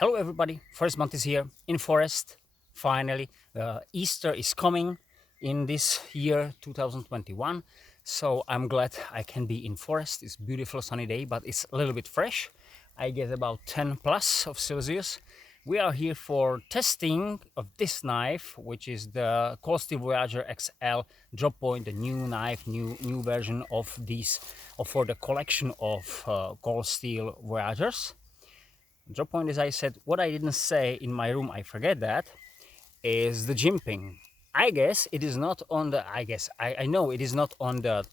Hello everybody, first month is here in forest. Finally, Easter is coming in this year 2021. So I'm glad I can be in forest. It's beautiful sunny day, but it's a little bit fresh. I get about 10 plus of Celsius. We are here for testing of this knife, which is the Cold Steel Voyager XL drop point, the new knife, new version of these, for the collection of Cold Steel Voyagers. Drop point, as I said, what I didn't say in my room, I forget that, is the jimping. I guess it is not on the, I know it is not on that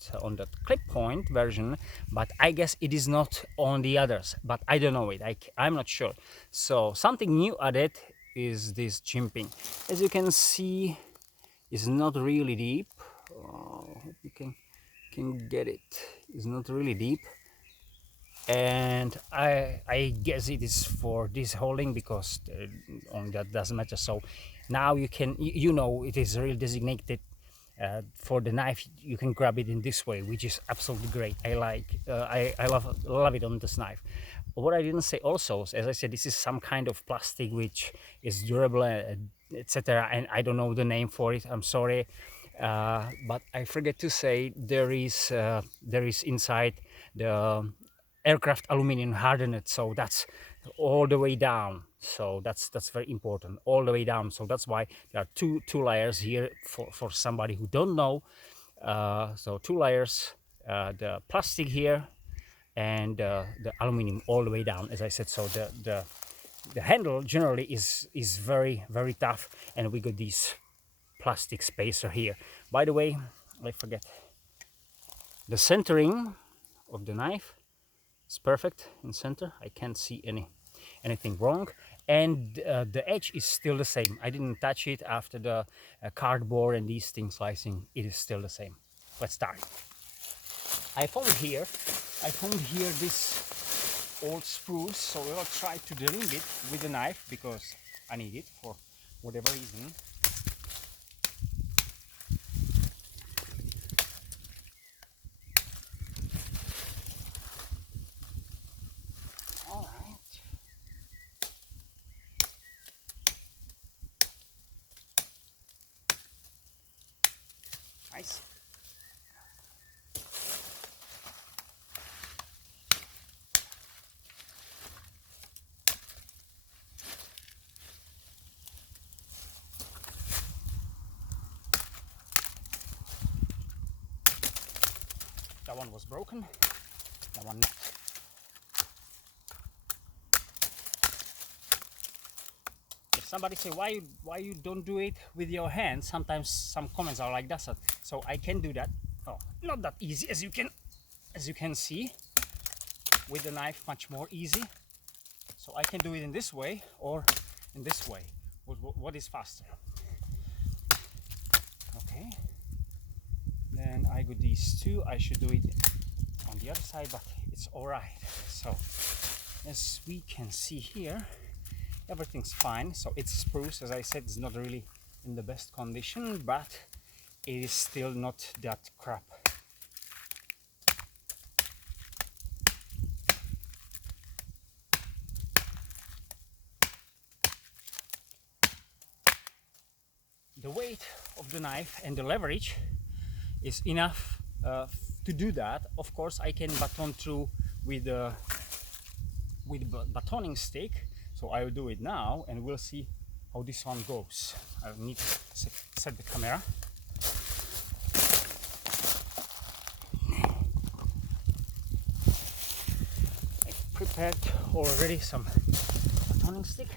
clip point version, but I guess it is not on the others, but I don't know it, I'm not sure. So something new added is this jimping. As you can see, it's not really deep. Hope you can get it. It's not really deep, and I guess it is for this holding because on that doesn't matter. So now you can, you know, it is really designated for the knife. You can grab it in this way, which is absolutely great. I like, I love it on this knife. What I didn't say also, as I said, this is some kind of plastic which is durable, etc. And I don't know the name for it, I'm sorry. But I forget to say there is inside the aircraft aluminum hardened, so that's all the way down. So that's very important, all the way down. So that's why there are two layers here for somebody who don't know. So two layers, the plastic here and the aluminum all the way down, as I said. So the handle generally is very tough, and we got these plastic spacer here. By the way, I forget, the centering of the knife is perfect in center. I can't see anything wrong, and the edge is still the same. I didn't touch it after the cardboard and these things slicing. It is still the same. Let's start. I found here this old spruce, so I'll try to delimit it with the knife because I need it for whatever reason. All right. Nice. That one was broken. That one not. If somebody say why you don't do it with your hands, sometimes some comments are like that. So I can do that. Oh, not that easy as you can see. With the knife, much more easy. So I can do it in this way or in this way. What is faster? Okay. Then I got these two. I should do it on the other side, but it's all right. So as we can see here, everything's fine. So it's spruce, as I said, it's not really in the best condition, but it is still not that crap. The weight of the knife and the leverage is enough to do that. Of course, I can baton through with batoning stick. So I will do it now, and we'll see how this one goes. I need to set the camera. I prepared already some batoning stick.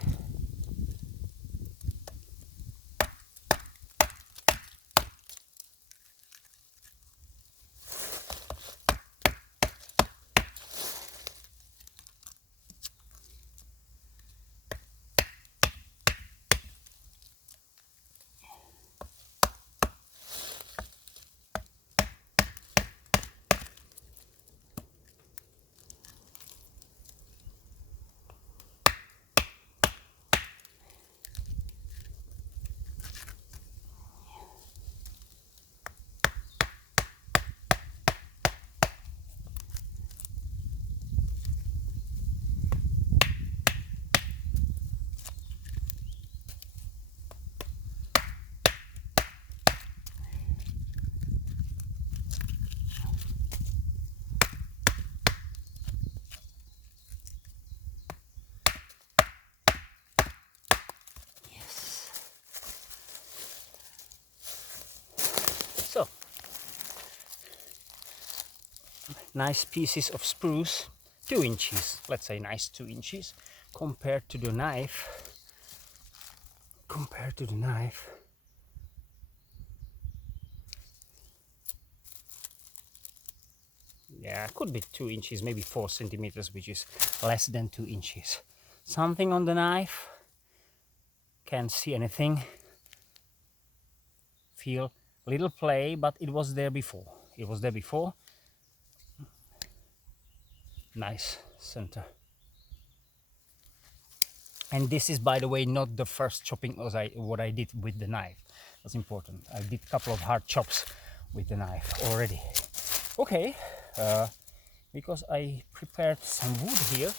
nice pieces of spruce, 2 inches, let's say nice 2 inches, compared to the knife. Yeah, could be 2 inches, maybe 4 centimeters, which is less than 2 inches. Something on the knife, can't see anything. Feel little play, but it was there before. Nice center. And this is, by the way, not the first chopping what I did with the knife. That's important. I did a couple of hard chops with the knife already. Okay, because I prepared some wood here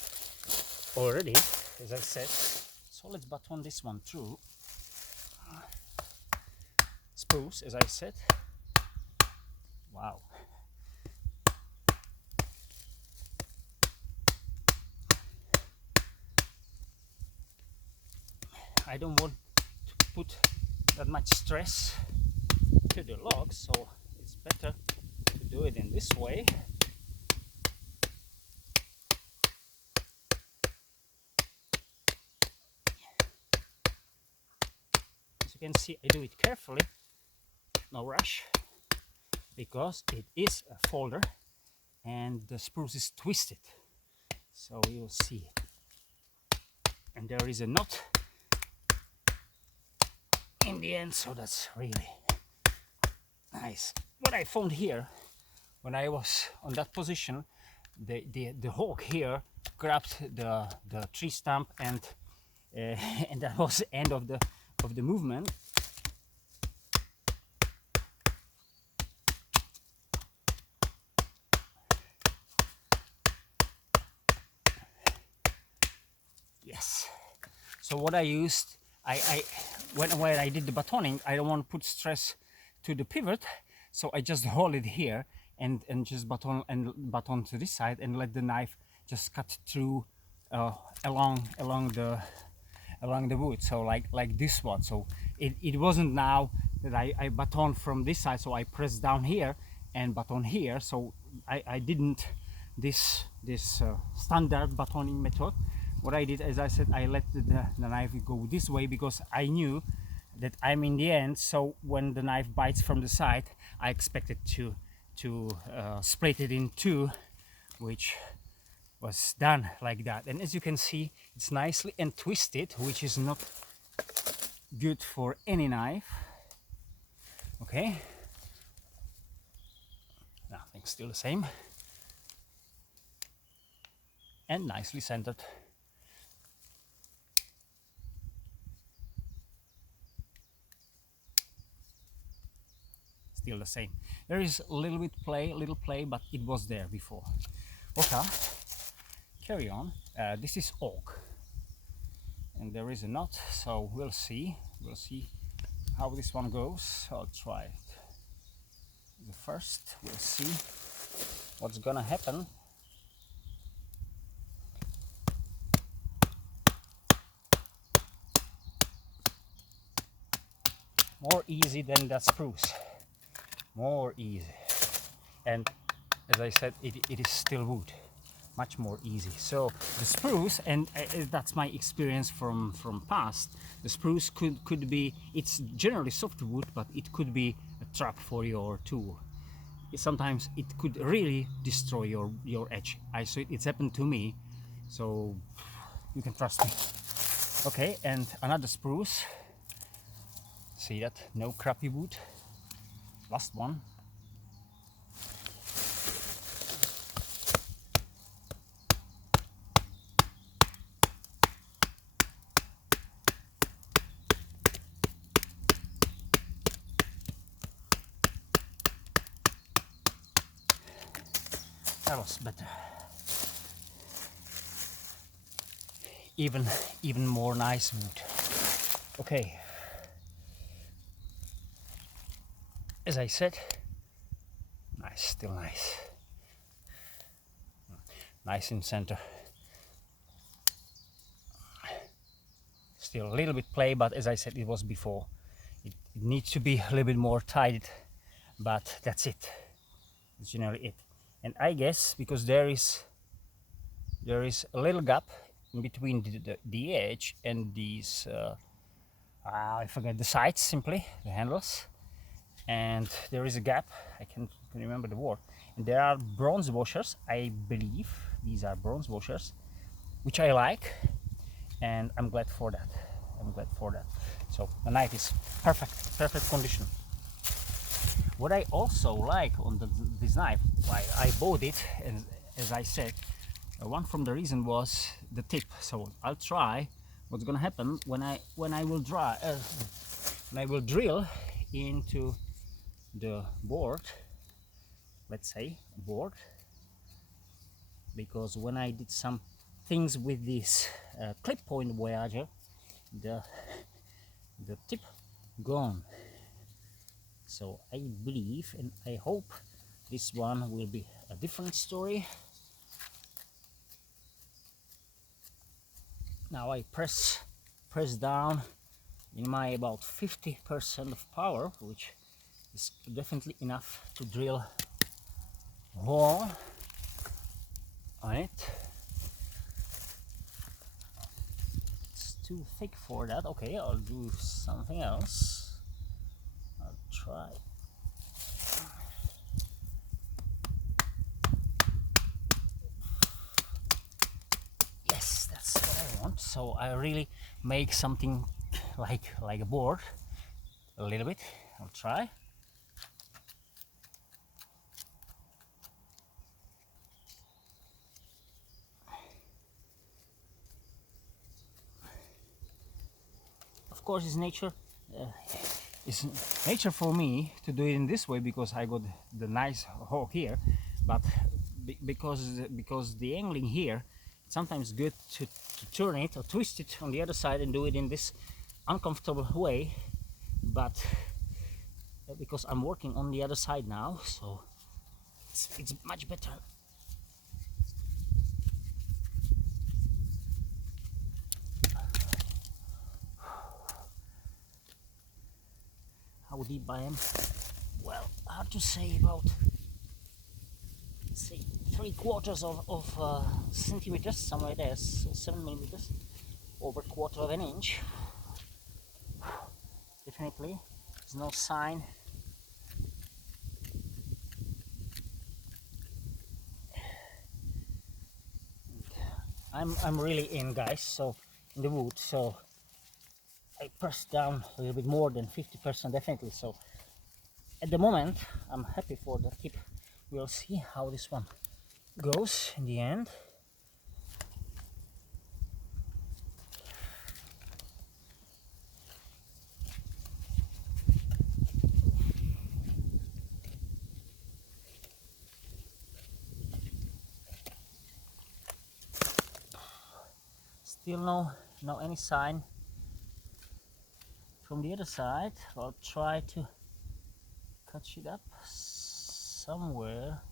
already, as I said. So let's baton this one through. Spruce, as I said. Wow. I don't want to put that much stress to the logs, so it's better to do it in this way. As you can see, I do it carefully, no rush, because it is a folder and the spruce is twisted, so you'll see it. And there is a knot in the end, so that's really nice. What I found here when I was on that position, the hawk here grabbed the tree stump, and that was the end of the movement. Yes. So what I used, when I did the batoning, I don't want to put stress to the pivot, so I just hold it here and just baton to this side and let the knife just cut through along the wood. So like this one. So it wasn't now that I baton from this side, so I press down here and baton here. So I didn't this standard batoning method. What I did, as I said, I let the knife go this way because I knew that I'm in the end. So when the knife bites from the side, I expected to split it in two, which was done like that. And as you can see, it's nicely and twisted, which is not good for any knife. Okay, nothing, still the same, and nicely centered. Still the same. There is a little play, but it was there before. Okay, carry on. This is oak, and there is a knot, so we'll see how this one goes. I'll try it. The first, we'll see what's gonna happen. More easy than that spruce. More easy. And as I said, it is still wood. Much more easy. So the spruce, and that's my experience from past, the spruce could be, it's generally softwood, but it could be a trap for your tool. Sometimes it could really destroy your edge. It's happened to me, so you can trust me. Okay, and another spruce. See that? No crappy wood. Last one. That was better. Even more nice wood. Okay. As I said, nice, still nice. Nice in center. Still a little bit play, but as I said, it was before. It needs to be a little bit more tight, but that's it. That's generally it. And I guess because there is a little gap in between the edge and these I forget the sides, simply the handles, and there is a gap. I can't remember the word. And there are bronze washers, I believe these are bronze washers, which I like, and I'm glad for that. So the knife is perfect condition. What I also like on this knife, why I bought it, and as I said, one from the reason was the tip. So I'll try what's gonna happen when I will drill into the board, let's say board, because when I did some things with this clip point Voyager, the tip gone. So I believe and I hope this one will be a different story. Now I press down in my about 50% of power, which is definitely enough to drill a hole on it. It's too thick for that. Okay, I'll do something else. I'll try. Yes, that's what I want. So I really make something like a board a little bit. I'll try. Of course, it's nature. It's nature for me to do it in this way because I got the nice hole here, but because the angling here, it's sometimes good to turn it or twist it on the other side and do it in this uncomfortable way, but because I'm working on the other side now, so it's much better. How deep I am? Well, hard to say. About, say, 3/4 of centimeters, somewhere there, so 7 millimeters, over 1/4 of an inch. Definitely, there's no sign. I'm really in, guys. So in the wood, so I pressed down a little bit more than 50%, definitely. So at the moment, I'm happy for the tip. We'll see how this one goes in the end. Still no any sign from the other side. I'll try to catch it up somewhere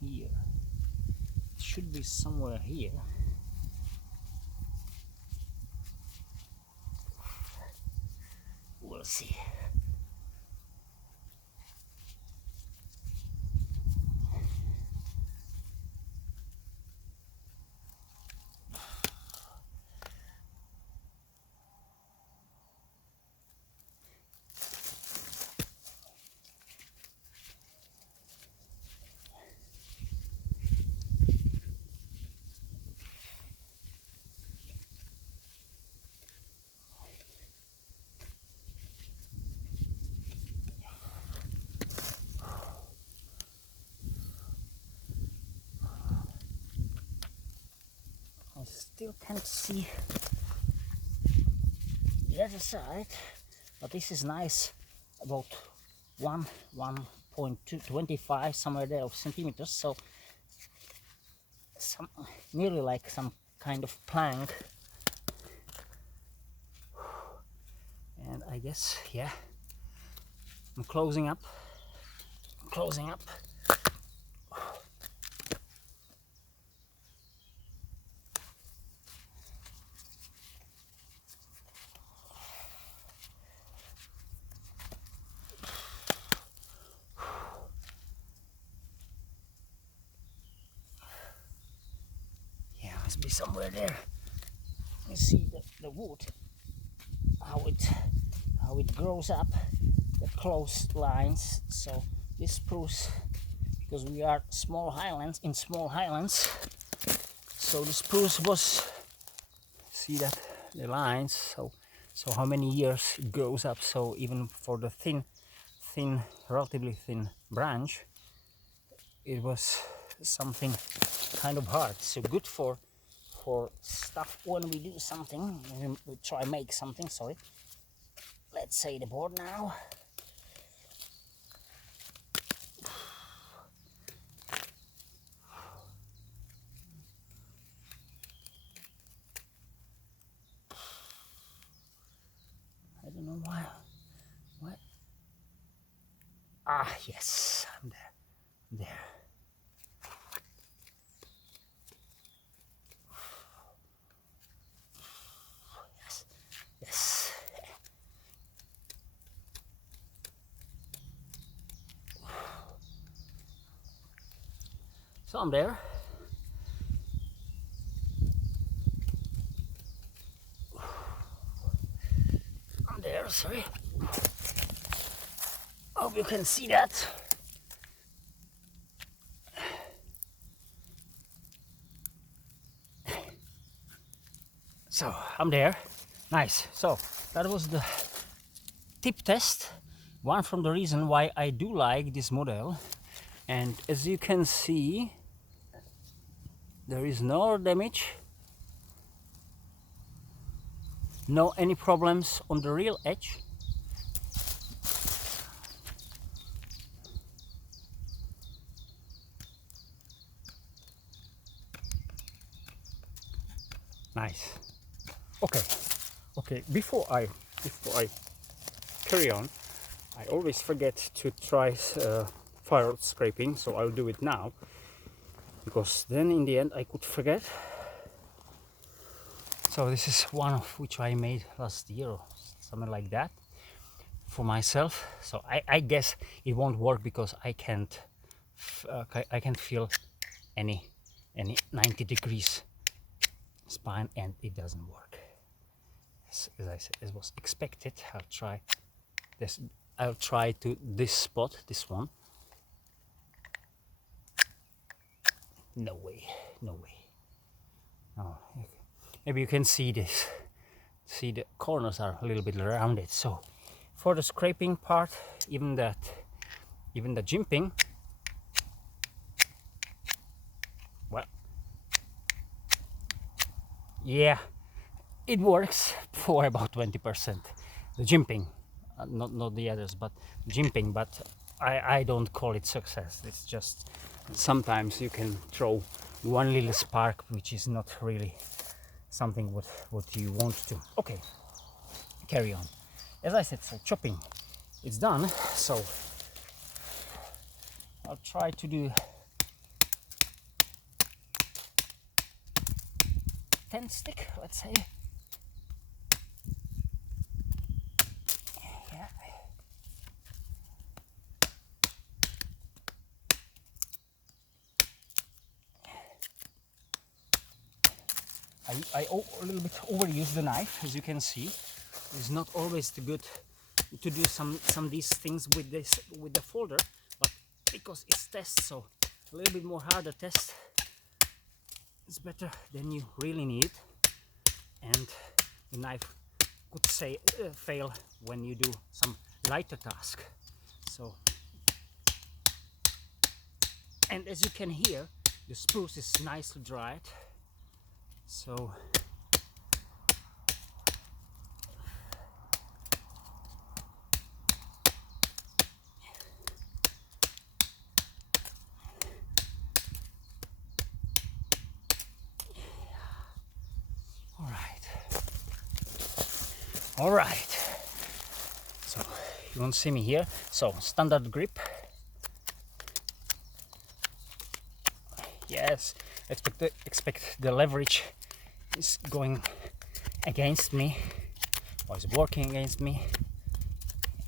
here. It should be somewhere here. We'll see. I still can't see the other side, but this is nice, about 1.25 somewhere there of centimeters, so some nearly like some kind of plank. And I guess, yeah, I'm closing up. Must be somewhere there. You see the wood, how it grows up, the close lines. So this spruce, because we are small highlands, so the spruce was, see that the lines, so how many years it grows up. So even for the thin relatively thin branch, it was something kind of hard. So good for stuff when we do something, we try make something. Sorry, let's say the board now. I don't know why. What? Ah, yes, I'm there. Yes. So I'm there. Sorry. Hope you can see that. So I'm there. Nice. So that was the tip test. One from the reason why I do like this model. And as you can see, there is no damage, no any problems on the real edge. Nice. Okay. Before I carry on, I always forget to try fire scraping, so I'll do it now, because then in the end I could forget. So this is one of which I made last year or something like that for myself. So I guess it won't work because I can't feel any 90 degrees spine, and it doesn't work as I said, as was expected. I'll try to this spot, this one. No way. Oh, maybe you can see this. See, the corners are a little bit rounded. So for the scraping part, even the jimping, well, yeah, it works for about 20%. The jimping, not the others, but jimping. But I don't call it success. It's just sometimes you can throw one little spark, which is not really something what you want to. Okay, carry on. As I said, so chopping, it's done. So I'll try to do 10 stick, let's say. Yeah. I a little bit overuse the knife, as you can see. It's not always too good to do some these things with the folder, but because it's test, so a little bit more harder test is better than you really need. And the knife could say fail when you do some lighter task. So, and as you can hear, the spruce is nicely dried. So all right. So you won't see me here. So standard grip. Yes, expect the leverage is going against me, or is working against me.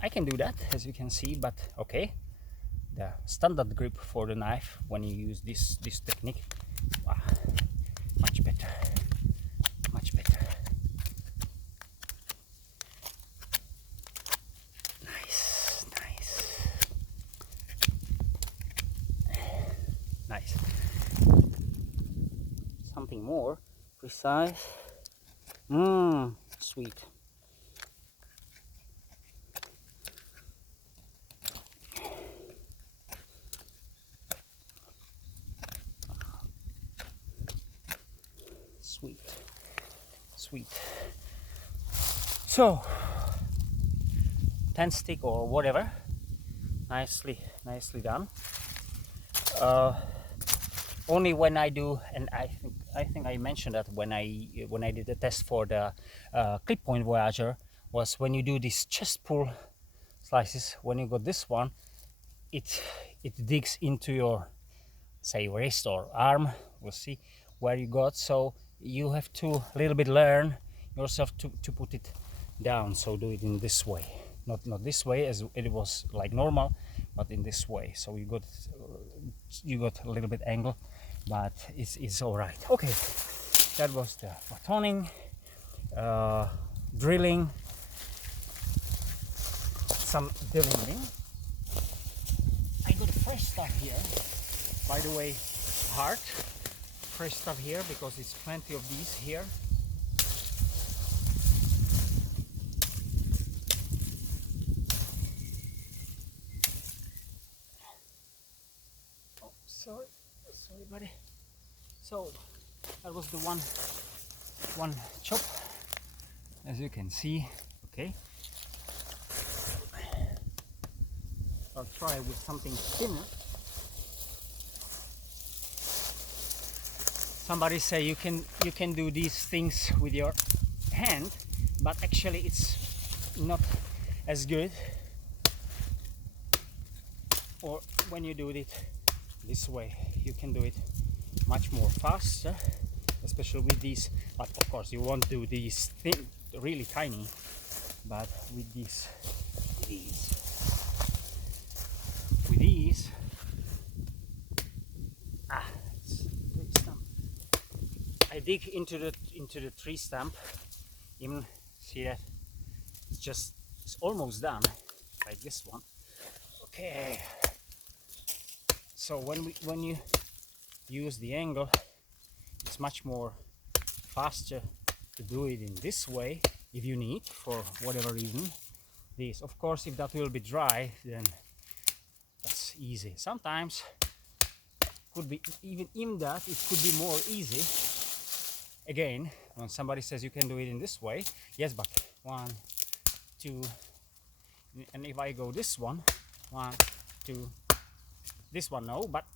I can do that, as you can see, but okay. The standard grip for the knife when you use this technique, wow, much better. something more precise. Sweet. Sweet. So 10 stick or whatever, nicely done. Only when I do, and I think I mentioned that when I did the test for the clip point Voyager, was when you do these chest pull slices. When you got this one, it digs into your, say, wrist or arm. We'll see where you got. So you have to a little bit learn yourself to put it down. So do it in this way, not this way as it was like normal, but in this way. So you got a little bit angle, but it's all right. Okay, that was the batoning, drilling, some drilling. I got fresh stuff here, by the way, hard fresh stuff here, because it's plenty of these here. Oh, sorry buddy. So that was the one chop, as you can see. Okay, I'll try with something thinner. Somebody say you can do these things with your hand, but actually it's not as good, or when you do it this way you can do it much more faster, especially with these. But of course you won't do these things really tiny, but with these I dig into the tree stump. Even see that it's almost done, like this one. Okay, so when you use the angle, it's much more faster to do it in this way if you need, for whatever reason. This, of course, if that will be dry, then that's easy. Sometimes could be even in that it could be more easy. Again, when somebody says you can do it in this way, yes, but 1, 2, and if I go this one, 1, 2, this one, no, but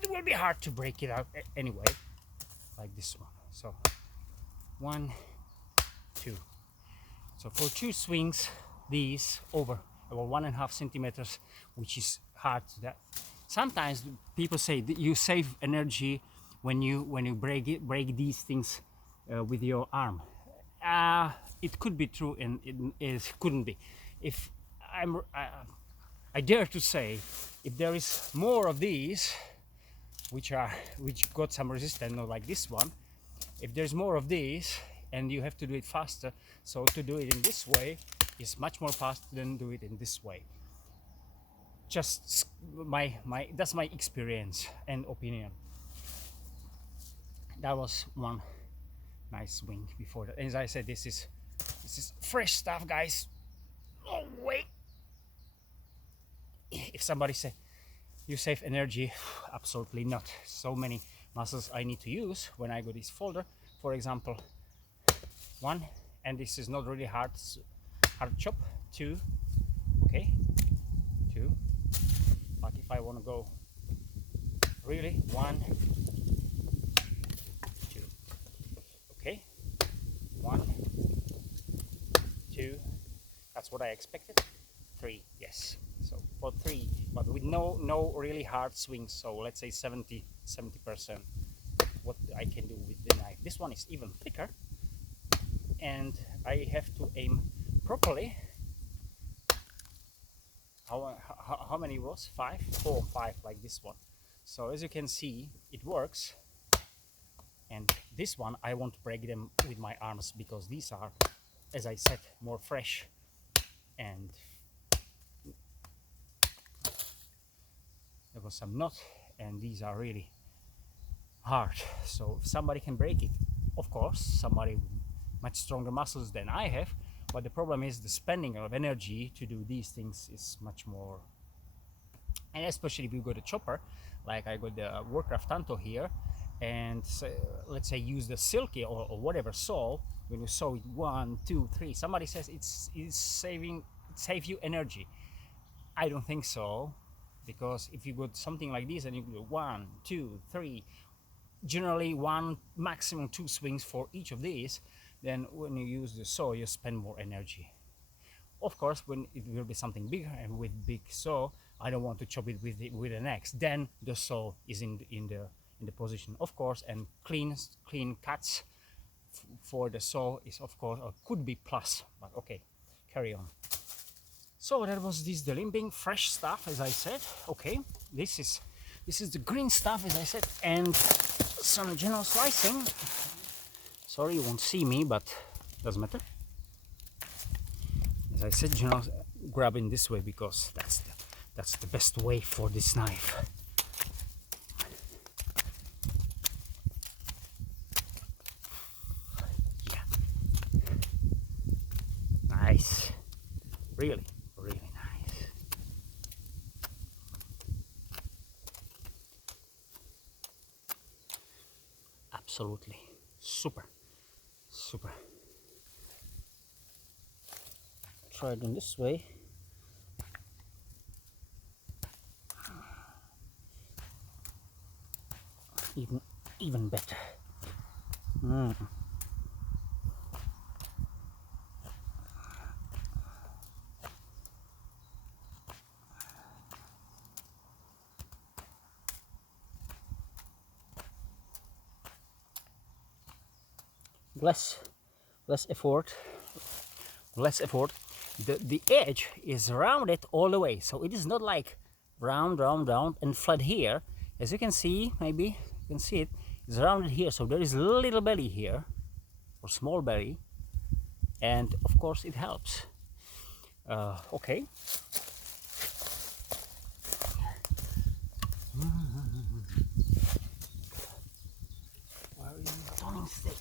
it will be hard to break it out anyway, like this one. So 1, 2. So for 2 swings, these over about 1.5 centimeters, which is hard. That sometimes people say that you save energy when you break these things with your arm. It could be true, and it couldn't be. If I dare to say, if there is more of these, which got some resistance, not like this one, if there's more of these and you have to do it faster, so to do it in this way is much more faster than do it in this way. Just that's my experience and opinion. That was one nice swing before that. As I said, this is fresh stuff, guys. No way. If somebody say you save energy, absolutely not. So many muscles I need to use when I go this folder. For example, 1, and this is not really hard chop. 2, okay, 2. But if I want to go really, 1, 2, okay, 1, 2. That's what I expected. 3, yes. So for 3, but with no really hard swings. So let's say 70% what I can do with the knife. This one is even thicker, and I have to aim properly. How many was 5? 4, 5, like this one. So as you can see, it works. And this one I won't break them with my arms, because these are, as I said, more fresh, and there was some knot, and these are really hard. So if somebody can break it, of course, somebody with much stronger muscles than I have, but the problem is the spending of energy to do these things is much more. And especially if you got a chopper, like I got the Warcraft Tanto here, and let's say use the silky or whatever saw, when you saw it 1, 2, 3, somebody says it's save you energy. I don't think so, because if you got something like this and you do 1, 2, 3, generally 1, maximum 2 swings for each of these, then when you use the saw you spend more energy. Of course, when it will be something bigger and with big saw, I don't want to chop it with an axe. Then the saw is in the position, of course, and clean cuts for the saw is of course, or could be plus. But okay, carry on. So that was this the limbing fresh stuff, as I said. Okay, this is the green stuff, as I said, and some general slicing. Sorry, you won't see me, but doesn't matter. As I said, general grabbing this way because that's the best way for this knife. Yeah, nice, really nice. Absolutely super. Try it in this way. Even better. Less effort. The edge is rounded all the way, so it is not like round and flat here. As you can see, maybe you can see it's rounded here, so there is a little belly here, or small belly, and of course it helps. Okay. Where are you turning stick?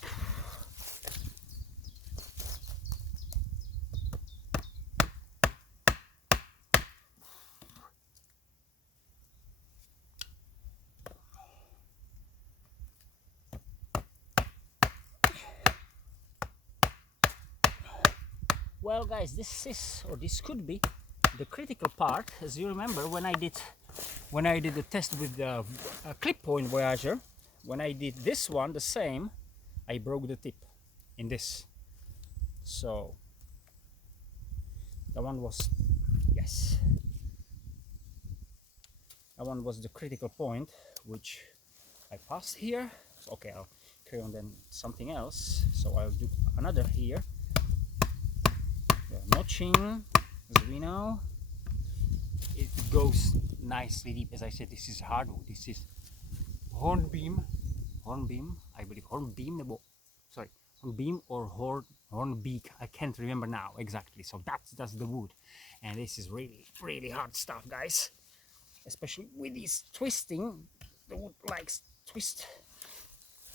Well, guys, this could be the critical part. As you remember, when I did the test with the clip point Voyager, when I did this one the same, I broke the tip in this. So that one was, yes, that one was the critical point, which I passed here. So, okay, I'll carry on then something else. So I'll do another here. Notching, as we know, it goes nicely deep. As I said, this is hardwood. This is hornbeam, I believe hornbeam or hornbeak. I can't remember now exactly. So that's the wood, and this is really hard stuff, guys. Especially with this twisting, the wood likes twist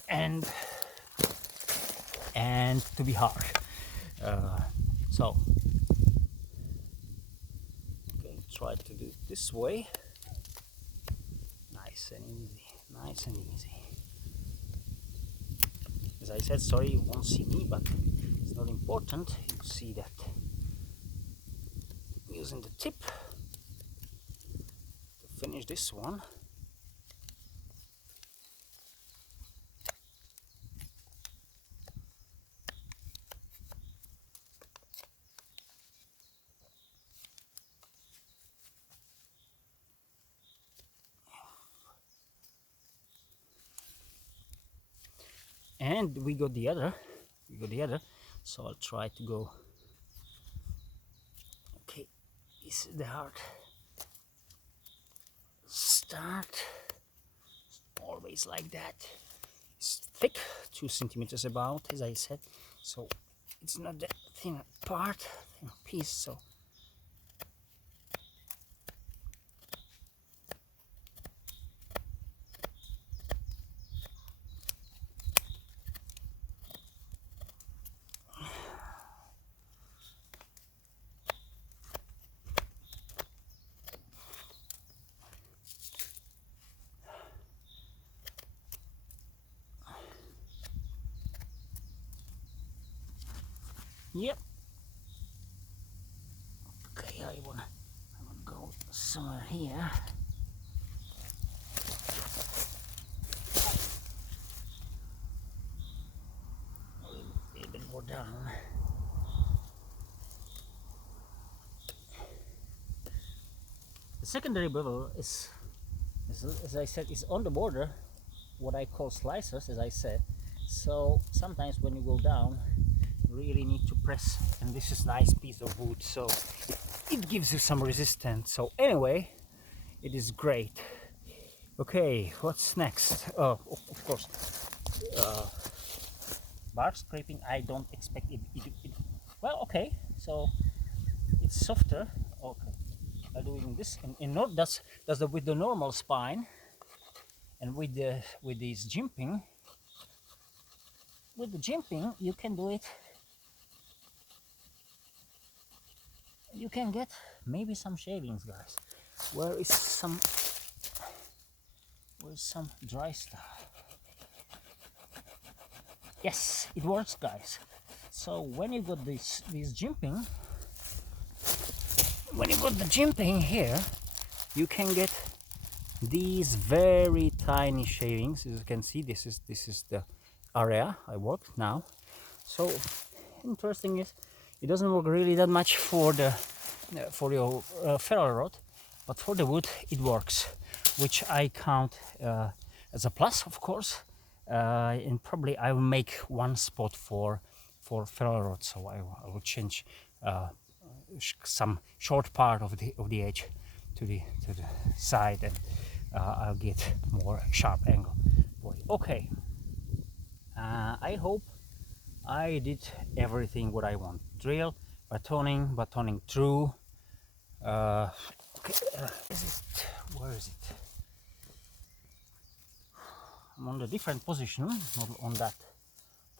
and to be hard. So okay, try to do it this way. Nice and easy. As I said, sorry you won't see me, but it's not important. You see that I'm using the tip to finish this one. And we got the other, so I'll try to go. Okay, this is the hard start. It's always like that. It's thick, 2 centimeters about, as I said, so it's not the thin part, thin piece. So Yep. Okay, I wanna go somewhere here. A little bit more down. The secondary bevel is, as I said, is on the border, what I call slicers, as I said. So sometimes when you go down, you really need to press, and this is nice piece of wood, so it gives you some resistance. So anyway, it is great. Okay, what's next? Oh, of course, bar scraping. I don't expect it. Well, okay, so it's softer. Okay, I'm doing this, and not that's with the normal spine, and with this jimping. With the jimping, you can do it. You can get maybe some shavings, guys. Where is some dry stuff? Yes, it works, guys. So when you got this jimping, when you got the jimping here, you can get these very tiny shavings. As you can see, this is the area I work now. So interesting is it doesn't work really that much for the for your ferro rod, but for the wood it works, which I count as a plus, of course. And probably I will make one spot for ferro rod, so I will change some short part of the edge to the side, and I'll get more sharp angle. Okay, I hope I did everything what I want. Drill, batoning through. Okay, where is it? I'm on a different position, not on that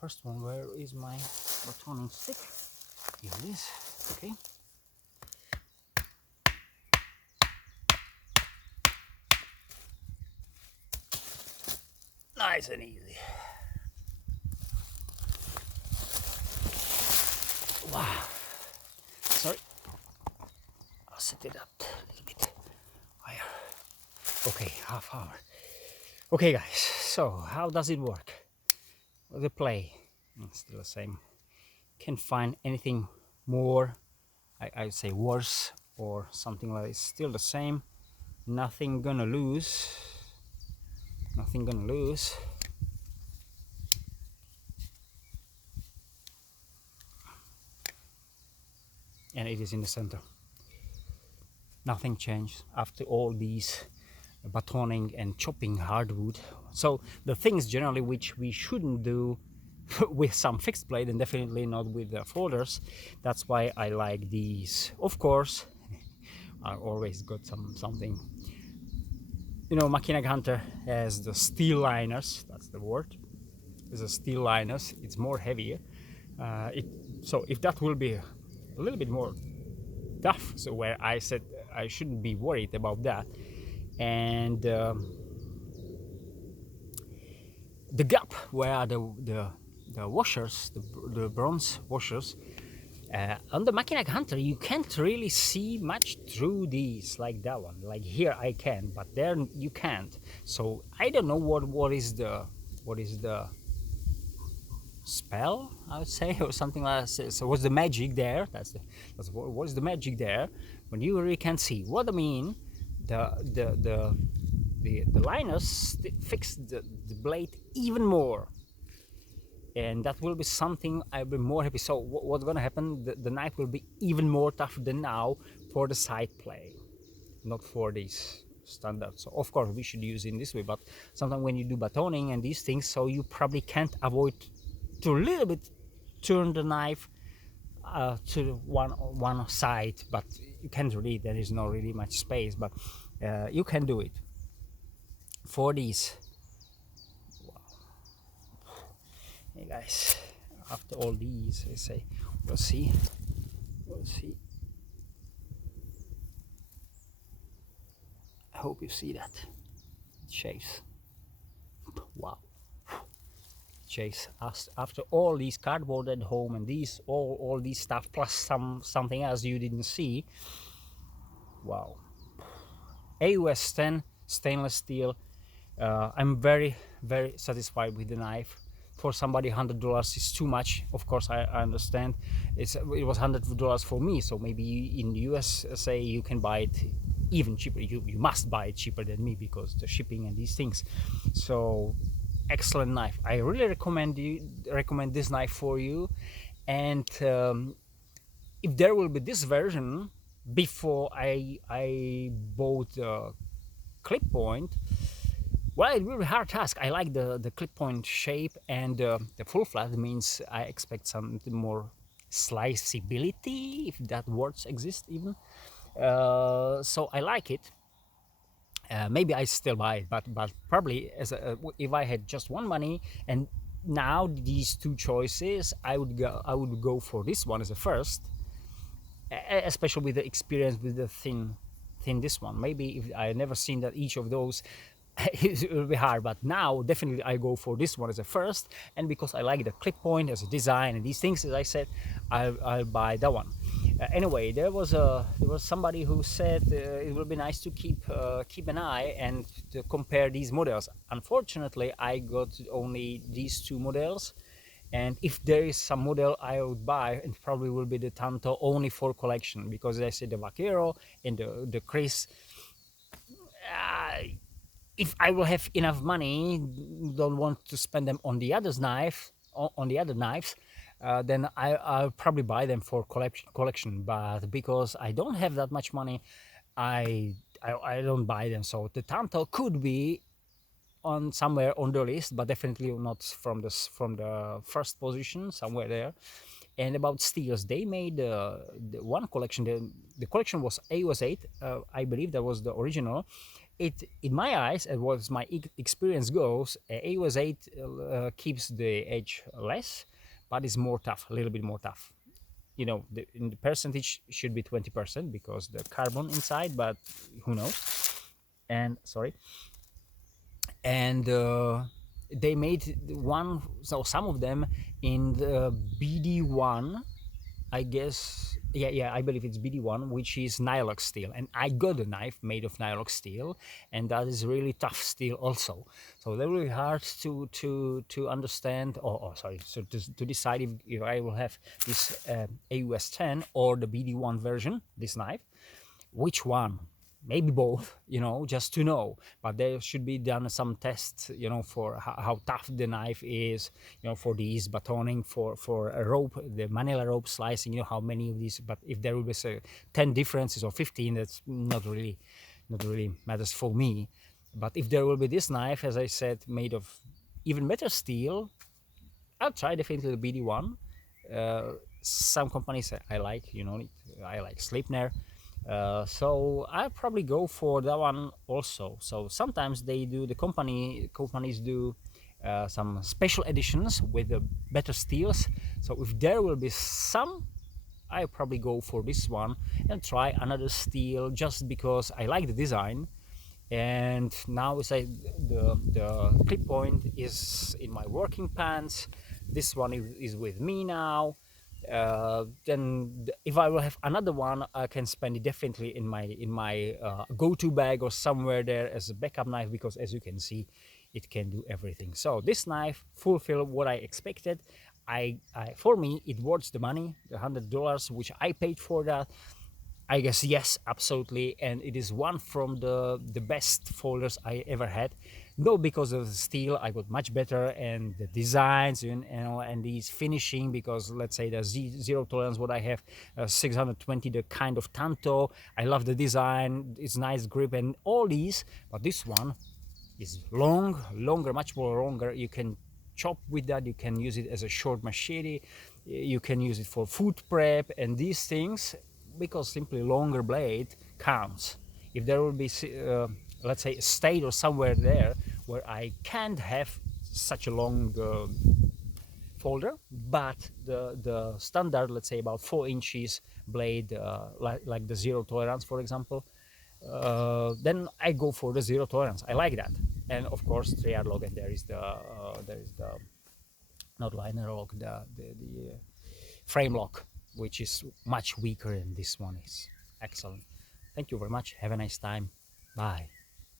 first one. Where is my batoning stick? Here it is. Okay. Nice and easy. Wow. Sorry. I'll set it up a little bit higher. Okay, half hour. Okay, guys. So how does it work? The play. It's still the same. Can't find anything more, I say worse or something like this. Still the same. Nothing gonna lose. Nothing gonna lose. And it is in the center. Nothing changed after all these batoning and chopping hardwood. So the things generally which we shouldn't do with some fixed blade, and definitely not with the folders. That's why I like these. Of course, I always got something. You know, Machinery Hunter has the steel liners. That's the word. There's a steel liners. It's more heavier. So if that will be a little bit more tough, so where I said I shouldn't be worried about that, and the gap where the washers, the bronze washers, on the Machinery Hunter you can't really see much through these like that one. Like here I can, but there you can't. So I don't know what is the spell, I would say, or something like that. So what's the magic there? That's what is the magic there when you really can't see. What I mean, the liners fix the blade even more, and that will be something I'll be more happy. So what's gonna happen, the knife will be even more tough than now for the side play, not for these standards. So of course we should use it in this way, but sometimes when you do batoning and these things, so you probably can't avoid to a little bit turn the knife to one side, but you can't really, there is not really much space, but you can do it for these. Wow. Hey guys, after all these, I say we'll see. I hope you see that it shaves. Wow. Chase, after all these cardboard at home and these all these stuff plus something else you didn't see. Wow. AUS 10 stainless steel. I'm very satisfied with the knife. For somebody, $100 is too much. Of course, I understand. It was $100 for me, so maybe in the USA you can buy it even cheaper. You must buy it cheaper than me because the shipping and these things. So excellent knife. I really recommend this knife for you. And if there will be this version before I bought the clip point, well, it will be a hard task. I like the clip point shape, and the full flat means I expect something more sliceability, if that words exist even. So I like it. Maybe I still buy it, but probably if I had just one money and now these two choices, I would go for this one as a first, especially with the experience with the thin this one. Maybe if I never seen that each of those, it will be hard, but now definitely I go for this one as a first, and because I like the clip point as a design and these things, as I said, I'll buy that one. Anyway, there was somebody who said it would be nice to keep an eye and to compare these models. Unfortunately, I got only these two models, and if there is some model I would buy, it probably will be the Tanto only for collection, because I said the Vaquero and the Chris. If I will have enough money, don't want to spend them on the other knives, then I'll probably buy them for collection. But because I don't have that much money, I don't buy them. So the Tanto could be on somewhere on the list, but definitely not from the first position, somewhere there. And about steels, they made the one collection. The collection was AUS 8, I believe that was the original. It, in my eyes, as was my experience goes, AUS 8 keeps the edge less, but is more tough, a little bit more tough. You know, in the percentage should be 20% because the carbon inside, but who knows? And sorry. And they made one, so some of them in the BD1, I guess. Yeah, I believe it's BD1, which is Nylox steel, and I got a knife made of Nylox steel, and that is really tough steel also. So they're really hard to understand, or sorry, so to decide if I will have this AUS 10 or the BD1 version, this knife, which one. Maybe both, you know, just to know. But there should be done some tests, you know, for how tough the knife is, you know, for these batoning, for a rope, the manila rope slicing, you know, how many of these. But if there will be say 10 differences or 15, that's not really matters for me. But if there will be this knife, as I said, made of even better steel, I'll try definitely the BD1. Some companies I like, you know, I like Sleipner. So I probably go for that one also. So sometimes they do, the companies do some special editions with the better steels. So if there will be some, I probably go for this one and try another steel just because I like the design. And now the clip point is in my working pants. This one is with me now. Then if I will have another one, I can spend it definitely in my go-to bag or somewhere there as a backup knife, because as you can see, it can do everything. So this knife fulfilled what I expected. For me, it worth the money, the $100 which I paid for that. I guess yes, absolutely, and it is one from the best folders I ever had. No, because of the steel, I got much better, and the designs, you know, and these finishing. Because let's say the zero tolerance, what I have, 620, the kind of Tanto. I love the design. It's nice grip and all these, but this one is longer, much more longer. You can chop with that. You can use it as a short machete. You can use it for food prep and these things, because simply longer blade counts. If there will be, let's say, a state or somewhere there where I can't have such a long folder, but the standard, let's say about 4 inches blade, like the zero tolerance, for example, then I go for the zero tolerance. I like that. And of course, triad log, and there is the not liner lock, the frame lock, which is much weaker, and this one is excellent. Thank you very much. Have a nice time. Bye.